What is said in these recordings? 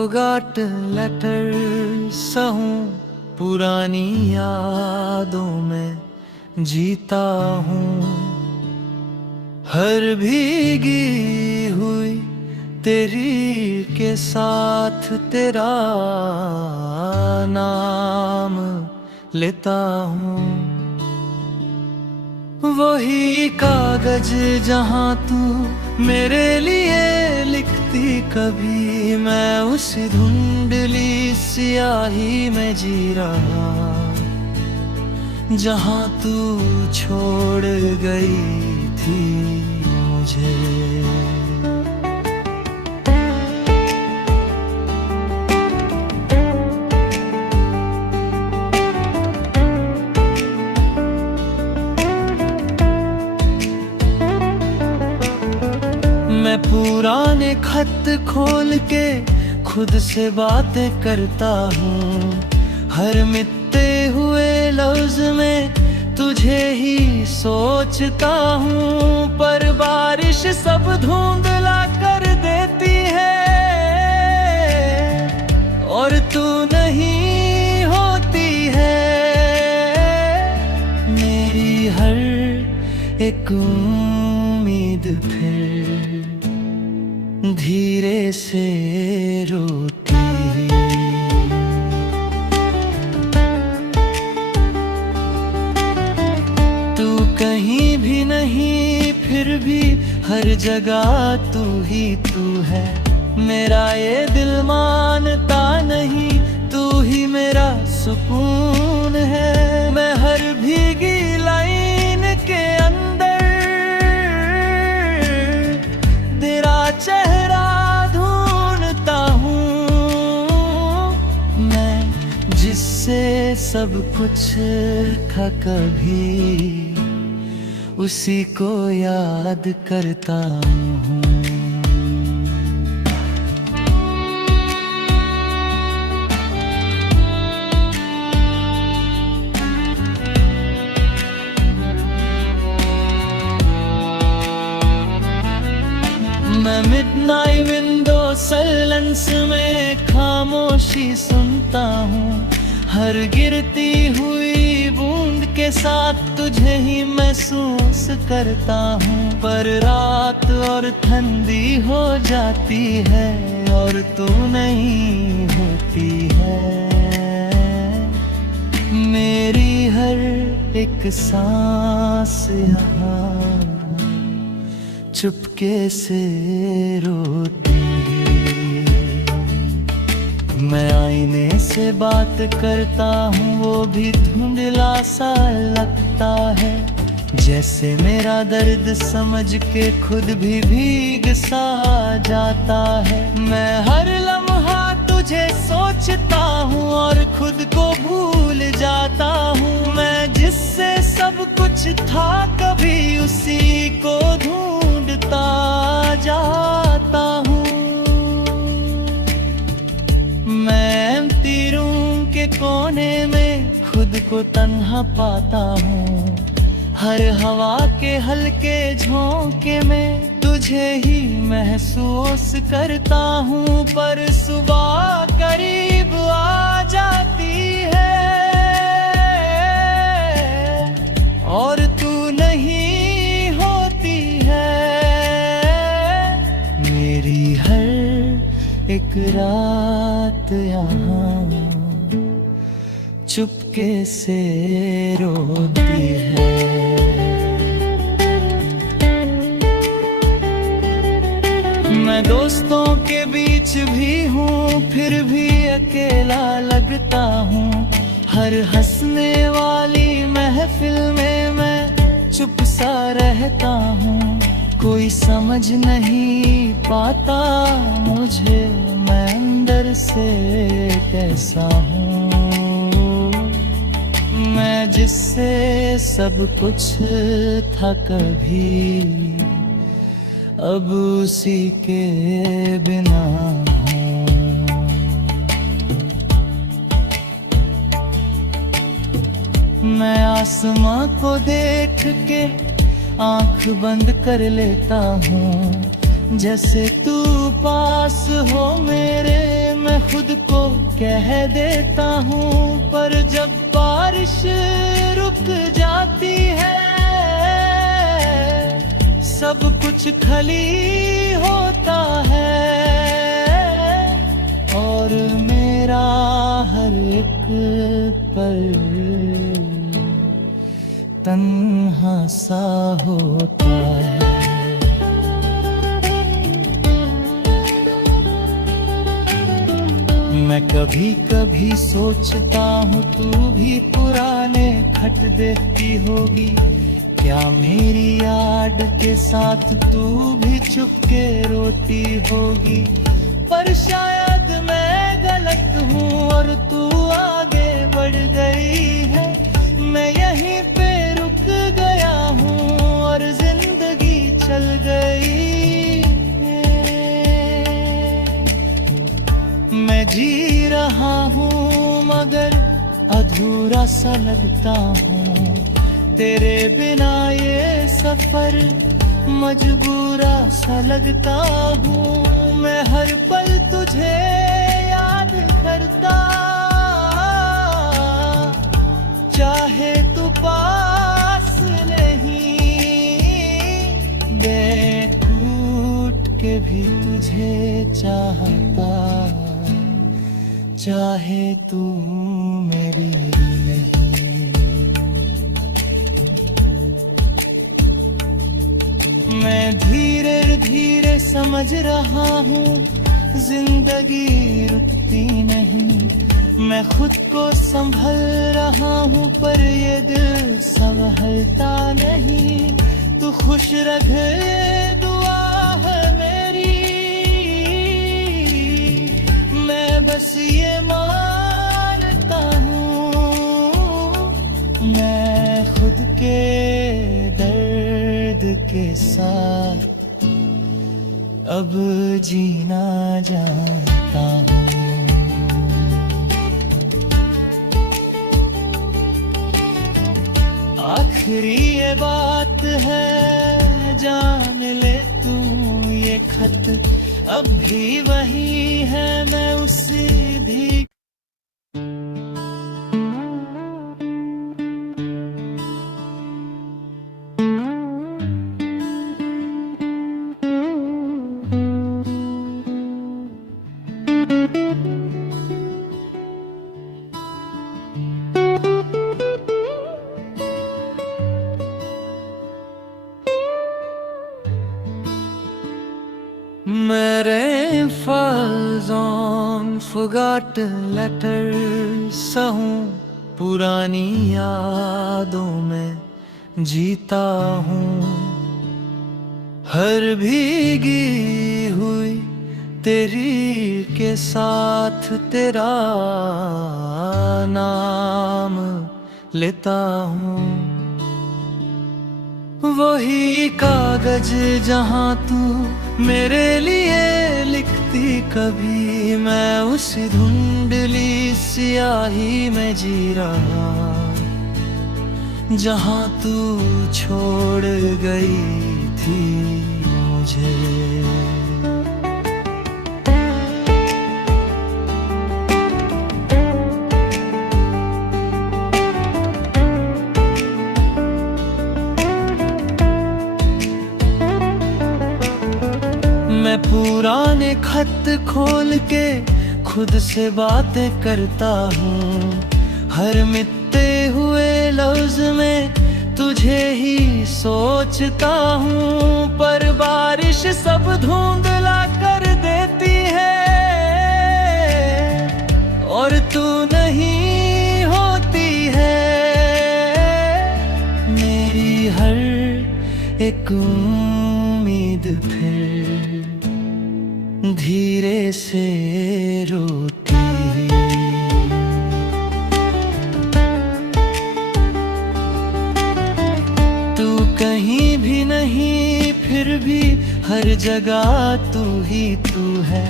forgotten letters हूँ, पुरानी यादों में जीता हूँ। हर भीगी हुई तेरी के साथ तेरा नाम लेता हूँ। वही कागज जहाँ तू मेरे लिए लिखती कभी, मैं उसी धुंधली स्याही में जी रहा जहाँ तू छोड़ गई थी मुझे। मैं पुराने खत खोल के खुद से बातें करता हूँ, हर मिटते हुए लफ्ज में तुझे ही सोचता हूँ। पर बारिश सब धुंधला कर देती है और तू नहीं होती है। मेरी हर एक उम्मीद फिर धीरे से रोती। तू कहीं भी नहीं फिर भी हर जगह तू ही तू है। मेरा ये दिल मानता नहीं, तू ही मेरा सुकून है। मैं हर भीगी लाइन के अंदर तेरा चेहरा ढूंढता हूँ। मैं जिससे सब कुछ था कभी, उसी को याद करता हूँ। मैं मिडनाइट विंडो साइलेंस में खामोशी सुनता हूँ, हर गिरती हुई बूंद के साथ तुझे ही महसूस करता हूँ। पर रात और ठंडी हो जाती है और तू नहीं होती है। मेरी हर एक सांस यहाँ चुपके से रोती है। मैं आईने से बात करता हूँ, वो भी धुंधला सा लगता है। जैसे मेरा दर्द समझ के खुद भी भीग सा जाता है। मैं हर लम्हा तुझे सोचता हूँ और खुद को भूल जाता हूँ। मैं जिससे सब कुछ था कभी, उसी को ढूंढता जाता हूँ। मैं एम्प्टी रूम के कोने में खुद को तन्हा पाता हूँ। हर हवा के हल्के झोंके में तुझे ही महसूस करता हूँ। पर सुबह करीब आ जाती है और तू नहीं होती है। मेरी हर एक रात यहाँ चुपके से रोती है। मैं दोस्तों के बीच भी हूँ, फिर भी अकेला लगता हूँ। हर हंसने वाली महफिल में मैं चुप सा रहता हूँ। कोई समझ नहीं पाता मुझे, मैं अंदर से कैसा हूँ। मैं जिससे सब कुछ था कभी, अब उसी के बिना हूँ। मैं आसमां को देख के आंख बंद कर लेता हूँ, जैसे तू पास हो मेरे, मैं खुद को कह देता हूँ। पर जब बारिश रुक जाती है, सब कुछ खाली होता है, और मेरा हर एक पल तन्हा सा होता है। मैं कभी कभी सोचता हूँ तू भी पुराने खत देखती होगी, क्या मेरी याद के साथ तू भी चुपके रोती होगी। पर शायद मैं गलत हूँ और तू आगे बढ़ गई है, मैं यहीं पे रुक गया हूँ और जिंदगी चल गई है। मैं जी रहा हूँ मगर अधूरा सा लगता हूँ, तेरे बिना ये सफर मजबूरा सा लगता हूँ। मैं हर पल तुझे याद करता, चाहे तू पास नहीं, मैं टूट के भी तुझे चाहता, चाहे तू मेरी नहीं। मैं धीरे धीरे समझ रहा हूँ जिंदगी रुकती नहीं, मैं खुद को संभल रहा हूँ पर ये दिल संभलता नहीं। तू खुश रहे दुआ है मेरी, मैं बस ये मानता हूँ, मैं खुद के दर्द के साथ अब जीना जानता हूँ। आखिरी ये बात है जान ले तू, ये खत अब भी वही है, मैं उसी भी rainfalls on forgotten letters, सहूं पुरानी यादों में जीता हूँ। हर भीगी हुई तेरी के साथ तेरा नाम लेता हूँ। वही कागज जहाँ तू मेरे लिए लिखती कभी, मैं उस धुंधली स्याही में जी रहा जहाँ तू छोड़ गई थी मुझे। मैं पुराने खत खोल के खुद से बातें करता हूँ, हर मिटते हुए लफ्ज में तुझे ही सोचता हूँ। पर बारिश सब धुंधला कर देती है और तू नहीं होती है, मेरी हर एक उम्मीद फिर धीरे से रोती। तू कहीं भी नहीं फिर भी हर जगह तू ही तू है,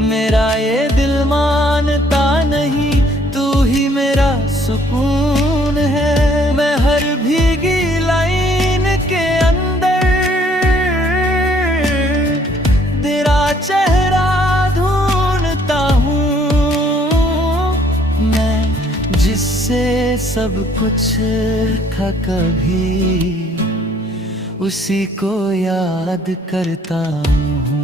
मेरा ये दिल मानता नहीं तू ही मेरा सुकून है। मैं हर भीगी लाइन के अंदर तेरा चेहरा जिससे सब कुछ था कभी, उसी को याद करता हूँ।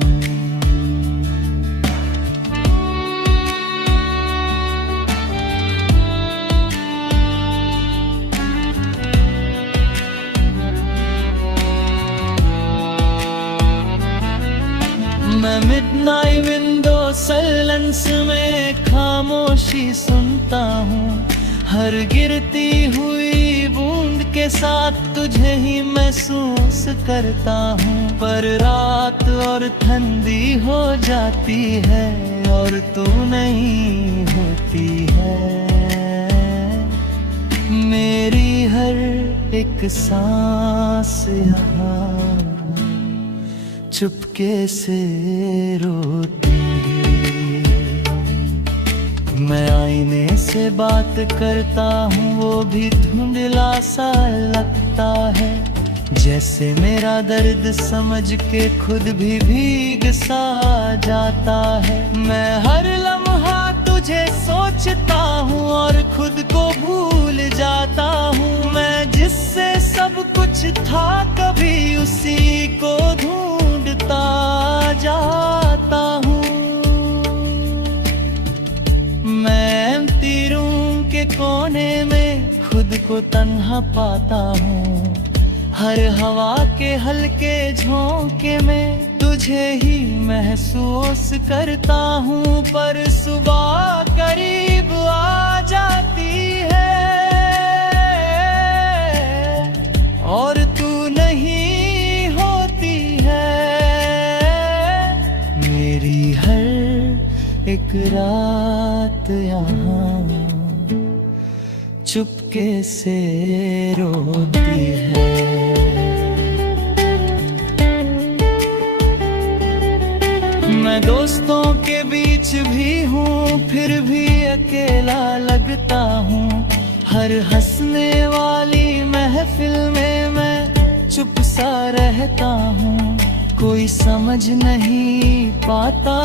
मैं मिडनाइट विंडो साइलेंस में खामोशी सुनता हूँ, हर गिरती हुई बूंद के साथ तुझे ही महसूस करता हूँ। पर रात और ठंडी हो जाती है और तू नहीं होती है। मेरी हर एक सांस यहाँ चुपके से रोती है। मैं आईने से बात करता हूँ, वो भी धुंधला सा लगता है। जैसे मेरा दर्द समझ के खुद भी भीग सा जाता है। मैं हर लम्हा तुझे सोचता हूँ और खुद को भूल जाता हूँ। मैं जिससे सब कुछ था कभी, उसी को ढूंढता जाता हूँ। मैं एम्प्टी रूम के कोने में खुद को तन्हा पाता हूँ। हर हवा के हल्के झोंके में तुझे ही महसूस करता हूँ। पर सुबह करीब आ जाती है और तू नहीं होती है। मेरी हर एक रात यहाँ चुपके से रोती है। मैं दोस्तों के बीच भी हूँ, फिर भी अकेला लगता हूँ। हर हंसने वाली महफिल में मैं चुप सा रहता हूँ। कोई समझ नहीं पाता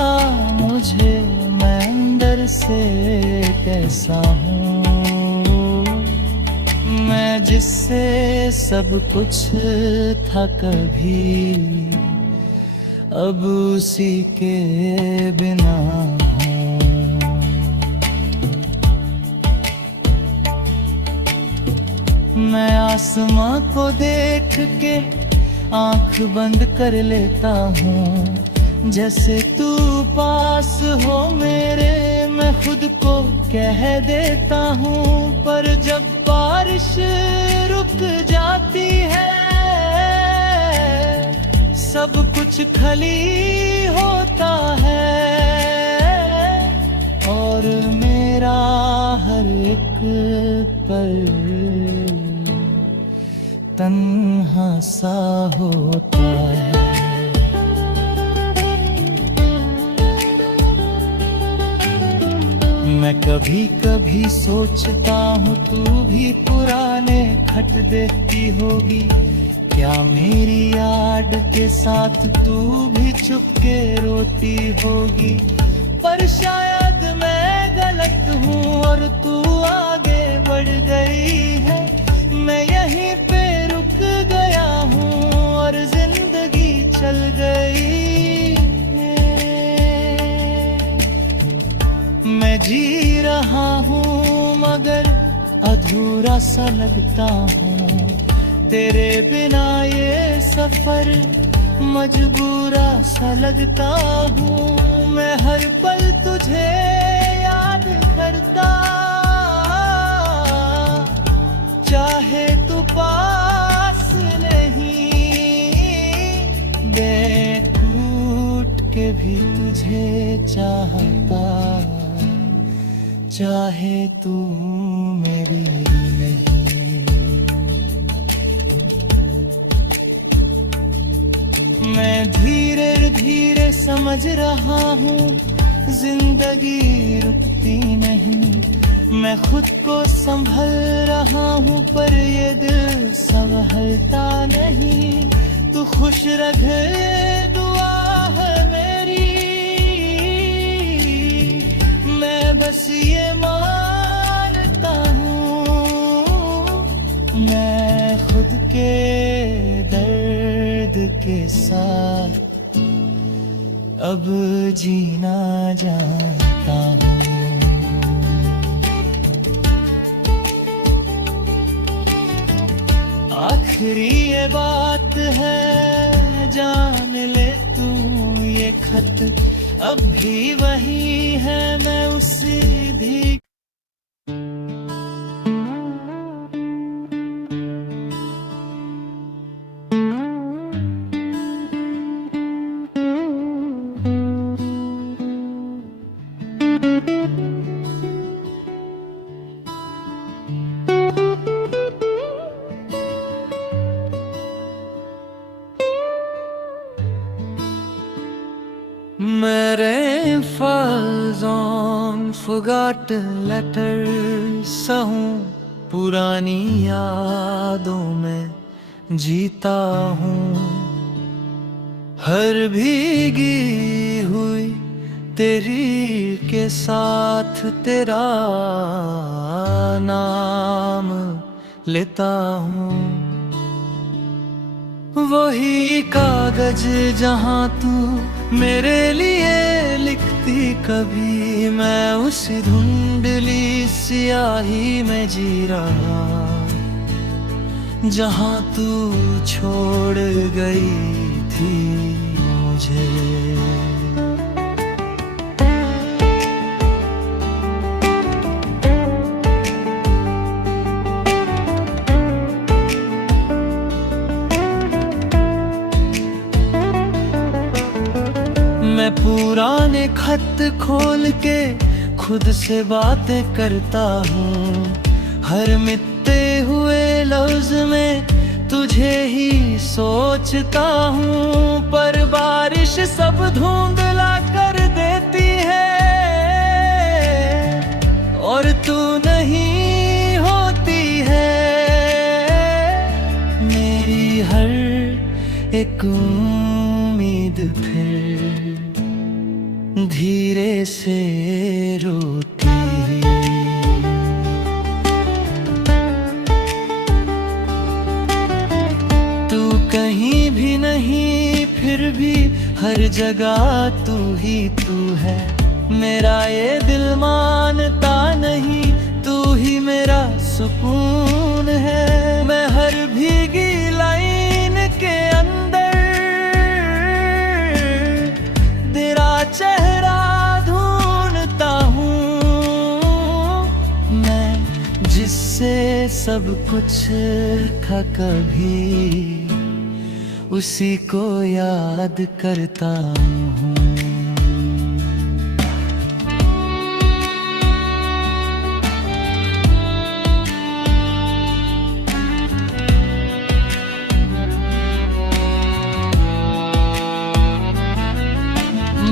मुझे, मैं अंदर से कैसा हूँ। मैं जिससे सब कुछ था कभी, अब उसी के बिना हूँ। मैं आसमां को देख के आंख बंद कर लेता हूँ। जैसे तू पास हो मेरे, मैं खुद को कह देता हूँ। पर जब बारिश रुक जाती है, सब कुछ खाली होता है और मेरा हर एक पल तन्हा सा होता है। मैं कभी कभी सोचता हूँ तू भी पुराने खत देखती होगी। क्या मेरी याद के साथ तू भी चुपके रोती होगी। पर शायद मैं गलत हूँ और तू आगे बढ़ गई है। मैं यहीं पे रुक गया हूँ और जिंदगी चल गई है। मैं जी रहा हूँ मगर अधूरा सा लगता हूँ। तेरे बिना ये सफर मजबूरा सा लगता हूँ। मैं हर पल तुझे याद करता, चाहे तू पास नहीं। मैं टूट के भी तुझे चाहता, चाहे तू मेरी नहीं। मैं धीरे धीरे समझ रहा हूँ जिंदगी रुकती नहीं। मैं खुद को संभल रहा हूँ पर ये दिल संभलता नहीं। तू खुश रहे दुआ है मेरी, मैं बस ये मानता हूँ। खुद के दर्द के साथ अब जीना जानता हूँ। आखिरी ये बात है, जान ले तू ये खत अब भी वही है, मैं उसी भी। मेरे falls on forgotten letters हूँ, पुरानी यादों में जीता हूँ। हर भीगी हुई तेरी के साथ तेरा नाम लेता हूँ। वही कागज जहाँ तू मेरे लिए लिखती कभी, मैं उस धुंधली स्याही में जी रहा जहाँ तू छोड़ गई थी मुझे। मैं पुराने खत खोल के खुद से बातें करता हूँ, हर मिटते हुए लफ्ज में तुझे ही सोचता हूँ। पर बारिश सब धुंधला कर देती है और तू नहीं होती है। मेरी हर एक उम्मीद फिर धीरे से रोती। तू कहीं भी नहीं, फिर भी हर जगह तू ही तू है। मेरा ये दिल मानता नहीं, तू ही मेरा सुकून है। मैं हर भीगी लाइन के अंदर तेरा चेहरा ढूंढता हूँ। मैं जिससे सब कुछ था कभी, उसी को याद करता हूँ।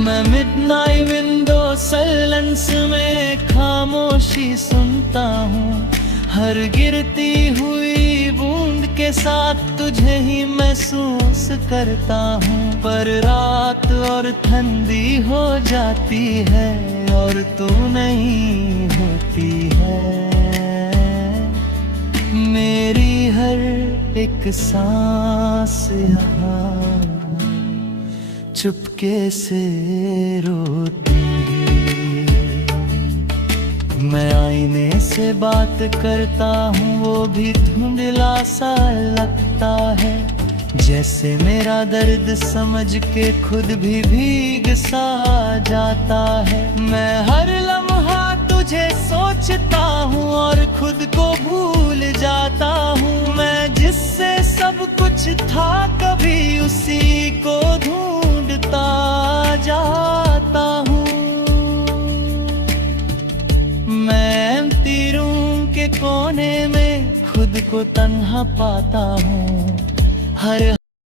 मैं मिडनाइट विंडो साइलेंस में खामोशी सुनता हूँ, हर गिरती हुई बूंद के साथ तुझे ही महसूस करता हूँ। पर रात और ठंडी हो जाती है और तू नहीं होती है। मेरी हर एक सांस यहाँ चुपके से रोती है। मैं आईने से बात करता हूँ, वो भी धुंधला सा लगता है। जैसे मेरा दर्द समझ के खुद भी भीग सा जाता है। मैं हर लम्हा तुझे सोचता हूँ और खुद को भूल जाता हूँ। मैं जिससे सब कुछ था कभी, उसी को ढूंढता जाता हूँ। मैं एम्प्टी रूम के कोने में खुद को तन्हा पाता हूँ। हर